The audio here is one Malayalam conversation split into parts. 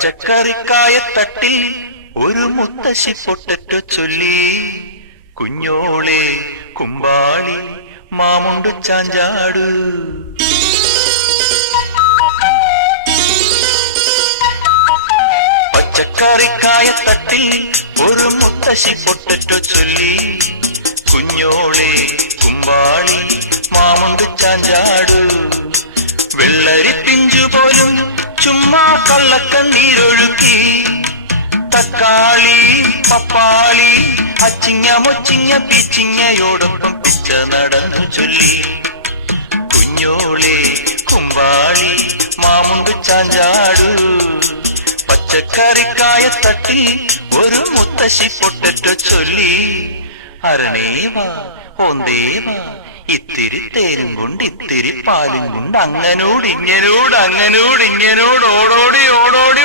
പച്ചക്കറിക്കായത്തട്ടിൽ ഒരു മുത്തശ്ശി പൊട്ടറ്റോ ചൊല്ലി. കുഞ്ഞോളെ കുമ്പാളി മാമുണ്ടു ചാഞ്ചാടു. പച്ചക്കറിക്കായത്തട്ടിൽ ഒരു മുത്തശ്ശി പൊട്ടറ്റോ ചൊല്ലി. കുഞ്ഞോളെ കുമ്പാളി മാമുണ്ടു ചാഞ്ചാടു. വെള്ളരി പിഞ്ചു പോലും ചുമ്മാ കള്ളക്കണ്ണീരൊഴുക്കി. തക്കാളി പപ്പാളി അച്ചിങ്ങ മൊച്ചിങ്ങ പീച്ചിങ്ങയോടൊപ്പം പിച്ച നടന്നു ചൊല്ലി. കുഞ്ഞോളെ കുമ്പാളി മാമുണ്ടു ചാഞ്ചാടു. പച്ചക്കറിക്കായത്തട്ടിൽ ഒരു മുത്തശ്ശി പൊട്ടറ്റോ ചൊല്ലി. അരണേവാ ഓന്തേവാ ഇത്തിരി തേരും കൊണ്ട് ഇത്തിരി പാലും കൊണ്ട് അങ്ങനോട് ഇങ്ങനോട് അങ്ങനോട് ഇങ്ങനോട് ഓടോടി ഓടോടി.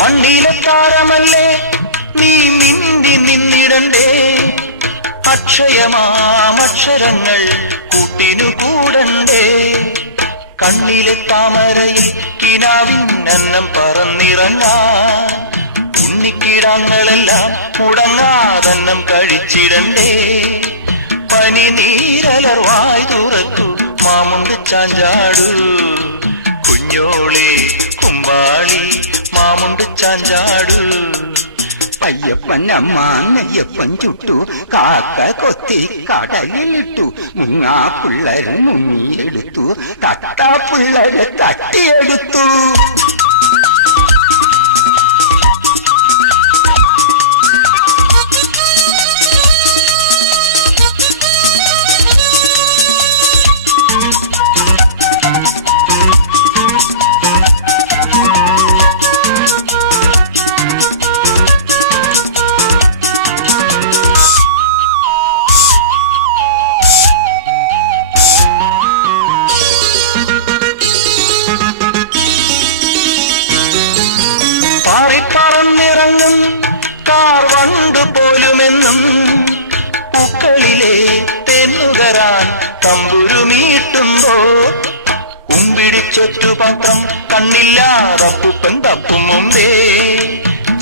മണ്ണിലെ താരമല്ലേ നീ മിന്നി നിന്നിടണ്ടേ. അക്ഷയമാമക്ഷരങ്ങൾ കൂട്ടിനു കൂടണ്ടേ. കണ്ണിലെ താമരയിൽ കിനാവിന്നന്നം പറന്നിറങ്ങാൻ ഉണ്ണിക്കിടാങ്ങളെല്ലാം മുടങ്ങാതന്നം കഴിച്ചിടണ്ടേ. പനി നീരലർവായി തുറക്കൂ മാമുണ്ട് ചാഞ്ചാടു. കുഞ്ഞോളെ കുമ്പാളി മാമുണ്ട് ചാഞ്ചാടു. അയ്യപ്പൻ അമ്മ നെയ്യപ്പൻ ചുട്ടു, കാക്ക കൊത്തി കടലിലിട്ടു. മുങ്ങാ പിള്ളേര് മുങ്ങിയെടുത്തു, തട്ടാ പിള്ളേര് തട്ടിയെടുത്തു. കാർ വണ്ടു പോലുമെന്നും പൂക്കളിലെ തെന്നുകരാൻ തമ്പുരുമീട്ടുമ്പോൾ കുമ്പിടിച്ചൊറ്റുപത്രം കണ്ണില്ലാതപ്പുപ്പൻ തപ്പും മുമ്പേ.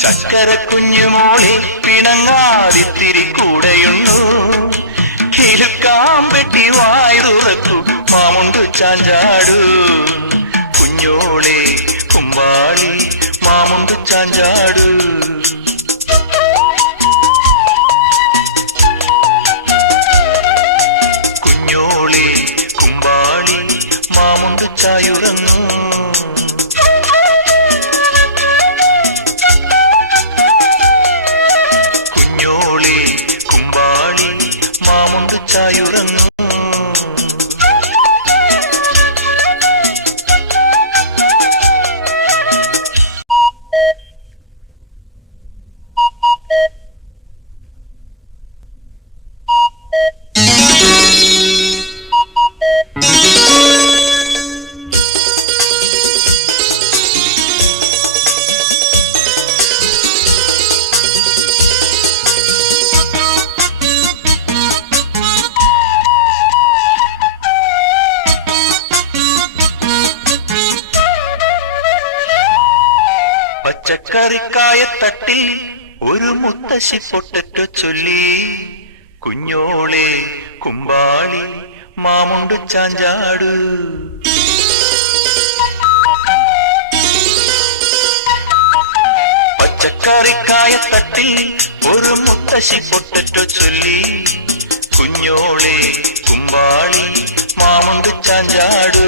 ചക്കര കുഞ്ഞുമോളെ പിണങ്ങാതിത്തിരി കൂടെയുണ്ണു. കിലുക്കാമ്പെട്ടി വായി തുറക്കൂ മാമുണ്ടു ചാഞ്ചാടു. കുഞ്ഞോളെ കുമ്പാളി മാമുണ്ടു ചാഞ്ചാടു. കുഞ്ഞോളെ കുമ്പാളി മാമുണ്ടു ചായുറങ്ങൂ. കുഞ്ഞോളെ കുമ്പാളി മാമുണ്ടു ചായുറങ്ങൂ. പച്ചക്കറിക്കായത്തട്ടിൽ ഒരു മുത്തശ്ശി പൊട്ടറ്റോ ചൊല്ലി. കുഞ്ഞോളെ കുമ്പാളി മാമുണ്ടു ചാഞ്ചാടു. പച്ചക്കറിക്കായത്തട്ടിൽ ഒരു മുത്തശ്ശി പൊട്ടറ്റോ ചൊല്ലി. കുഞ്ഞോളെ കുമ്പാളി മാമുണ്ടു ചാഞ്ചാടു.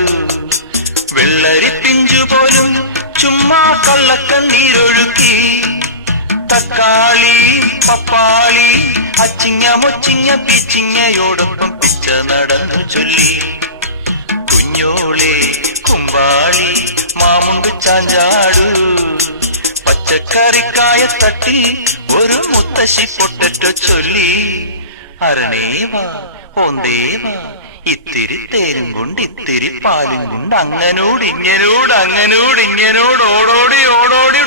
വെള്ളരി പിഞ്ചു പോലും ചുമ്മാ കള്ളക്കണ്ണീരൊഴുക്കി. തക്കാളി പപ്പാളി അച്ചിങ്ങ മൊച്ചിങ്ങ പീച്ചിങ്ങയോടൊപ്പം പിച്ച നടന്നു ചൊല്ലി. കുഞ്ഞോളെ കുമ്പാളി പച്ചക്കറിക്കായത്തട്ടിൽ ഒരു മുത്തശ്ശി പൊട്ടറ്റോ ചൊല്ലി. അരണേവാ ഓന്തേവാ ഇത്തിരി തേരും കൊണ്ട് ഇത്തിരി പാലും കൊണ്ട് അങ്ങനോട് ഇങ്ങനോട് അങ്ങനോട് ഇങ്ങനോട് ഓടോടി ഓടോടി.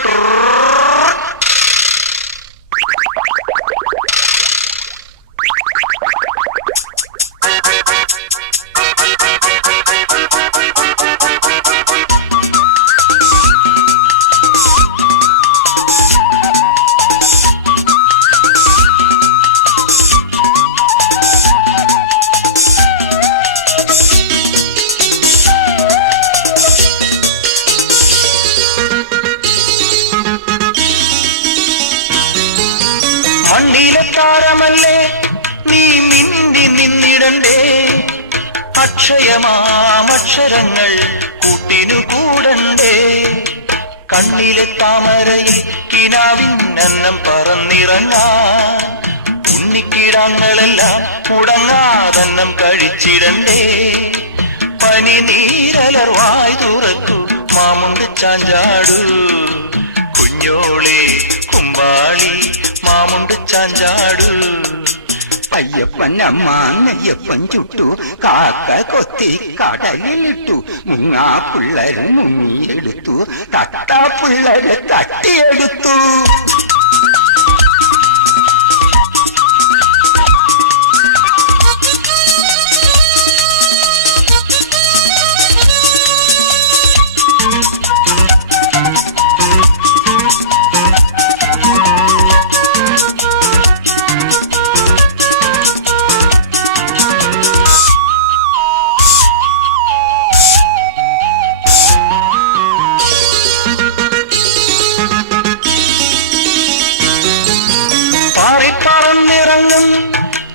മണ്ണിലെ താരമല്ലേ നീ മിന്നി നിന്നിടണ്ടേ, അക്ഷയമാമക്ഷരങ്ങൾ കൂട്ടിനു കൂടണ്ടേ. കണ്ണിലെ താമരയിൽ കിനാവിന്നന്നം പറന്നിറങ്ങാൻ ഉണ്ണിക്കിടാങ്ങളെല്ലാം മുടങ്ങാതന്നം കഴിച്ചിടണ്ടേ. പനി നീരലർവായി തുറക്കൂ മാമുണ്ട് ചാഞ്ചാടൂ, കുഞ്ഞോളെ കുമ്പാളി മാമുണ്ട് ചാഞ്ചാടൂ. അയ്യപ്പൻ അമ്മ നെയ്യപ്പൻ ചുട്ടു, കാക്ക കൊത്തി കടലിലിട്ടു, മുങ്ങാ പിള്ളേര് മുങ്ങിയെടുത്തു, തട്ടാ പിള്ളേര് തട്ടിയെടുത്തു.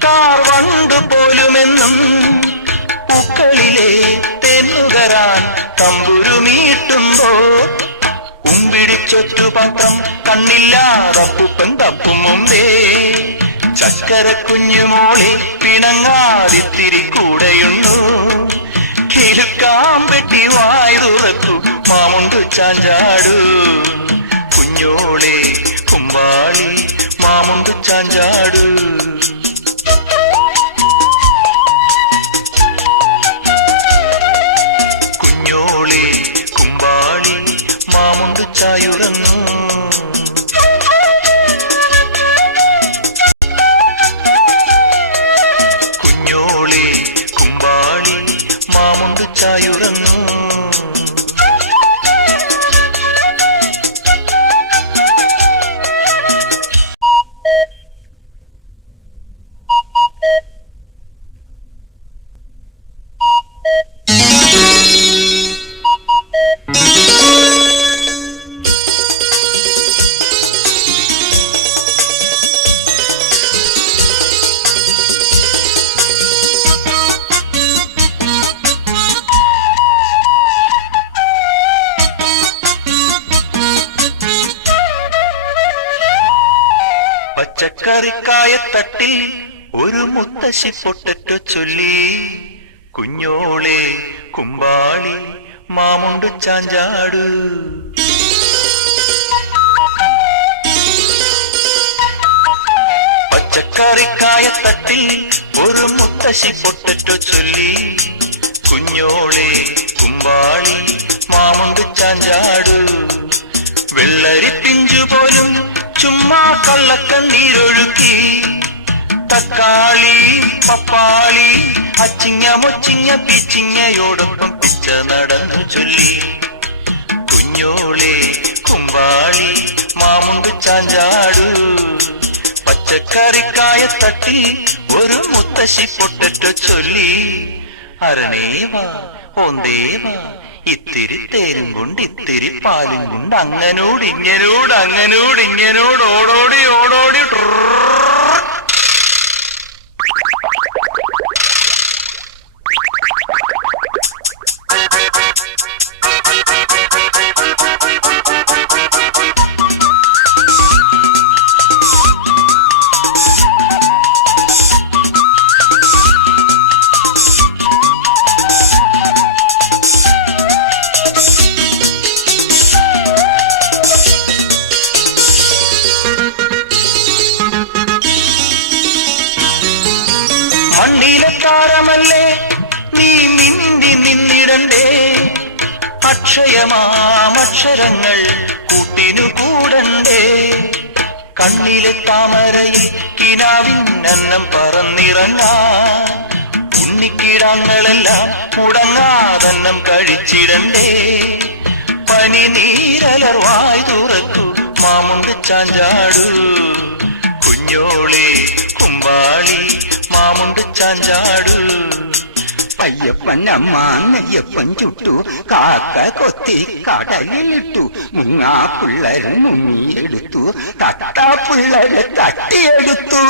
കാർ വണ്ടു പോലുമെന്നും പൂക്കളിലെ തെന്നുകരാൻ തമ്പുരുമീട്ടുമ്പോ ഉമ്പിടിച്ചൊറ്റുപക്കം കണ്ണില്ലാതപ്പുപ്പൻ തപ്പും മുമ്പേ. ചക്കര കുഞ്ഞുമോളെ പിണങ്ങാതിത്തിരി കൂടെയുണ്ണു, കിലുക്കാമ്പെട്ടി വായ് തുറക്കൂ മാമുണ്ടു ചാഞ്ചാടൂ, കുഞ്ഞോളെ കുമ്പാളി മാമുണ്ടു ചാഞ്ചാടൂ. കുഞ്ഞോളെ കുമ്പാളി മാമുണ്ടു ചായുറങ്ങൂ. കുഞ്ഞോളെ കുമ്പാളി മാമുണ്ടു ചായുറങ്ങൂ. പച്ചക്കറിക്കായത്തട്ടിൽ ഒരു മുത്തശ്ശി പൊട്ടറ്റോ ചൊല്ലി, കുഞ്ഞോളെ കുമ്പാളി മാമുണ്ടു ചാഞ്ചാടൂ. പച്ചക്കറിക്കായത്തട്ടിൽ ഒരു മുത്തശ്ശി പൊട്ടറ്റോ ചൊല്ലി, കുഞ്ഞോളെ കുമ്പാളി മാമുണ്ടു ചാഞ്ചാടൂ. വെള്ളരി പിഞ്ചു പോലും ചുമ്മാ കള്ളക്കണ്ണീരൊഴുക്കി, തക്കാളി പപ്പാളി അച്ചിങ്ങ മൊച്ചിങ്ങ പീച്ചിങ്ങയോടൊപ്പം പിച്ച നടന്നു ചൊല്ലി, കുഞ്ഞോളെ കുമ്പാളി മാമുണ്ട് ചാഞ്ചാടൂ. പച്ചക്കറിക്കായത്തട്ടിൽ ഒരു മുത്തശ്ശി പൊട്ടറ്റോ ചൊല്ലി. അരണേവാ ഓന്തേവാ ഇത്തിരി തേരും കൊണ്ട് ഇത്തിരി പാലും കൊണ്ട് അങ്ങനോട് ഇങ്ങനോട് അങ്ങനോട് ഇങ്ങനോട് ഓടോടി ഓടോടി. അക്ഷയമാമക്ഷരങ്ങൾ കൂട്ടിനു കൂടണ്ടേ കണ്ണിലെ താമരയിൽ കിനാവിന്നന്നം പറന്നിറങ്ങാൻ ഉണ്ണിക്കിടാങ്ങളെല്ലാം മുടങ്ങാതന്നം കഴിച്ചിടണ്ടേ പനി നീരലർവായി തുറക്കൂ മാമുണ്ട് ചാഞ്ചാടു കുഞ്ഞോളെ കുമ്പാളി മാമുണ്ട് ചാഞ്ചാടു അയ്യപ്പൻ അമ്മ നെയ്യപ്പൻ ചുട്ടു കാക്ക കൊത്തി കടലിലിട്ടു മുങ്ങാ പിള്ളേർ മുങ്ങിയെടുത്തു തട്ടാ പിള്ളേരെ തട്ടിയെടുത്തു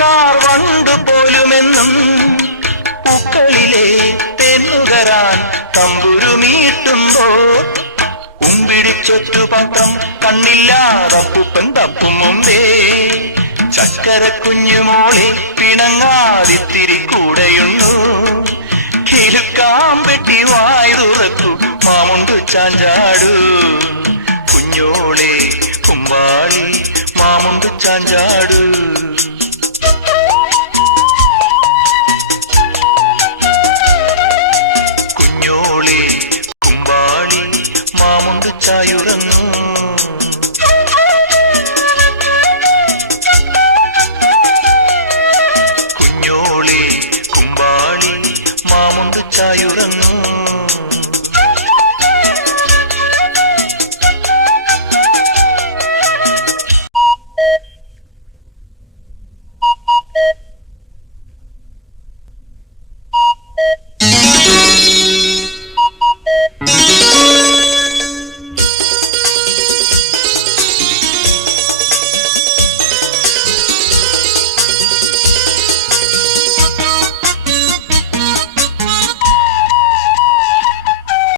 കാർ വണ്ടു പോലുമെന്നും പൂക്കളിലെ തെന്നുകരാൻ തമ്പുരുമീട്ടുമ്പോൾ കുമ്പിടിച്ചൊറ്റുപത്രം കണ്ണില്ലാതപ്പുപ്പൻ തപ്പും മുമ്പേ ചക്കര കുഞ്ഞുമോളെ പിണങ്ങാതിത്തിരി കൂടെയുണ്ണു കിലുക്കാമ്പെട്ടി വായി തുറക്കൂ മാമുണ്ടു ചാഞ്ചാടു കുഞ്ഞോളെ കുമ്പാളി മാമുണ്ടു ചാഞ്ചാടു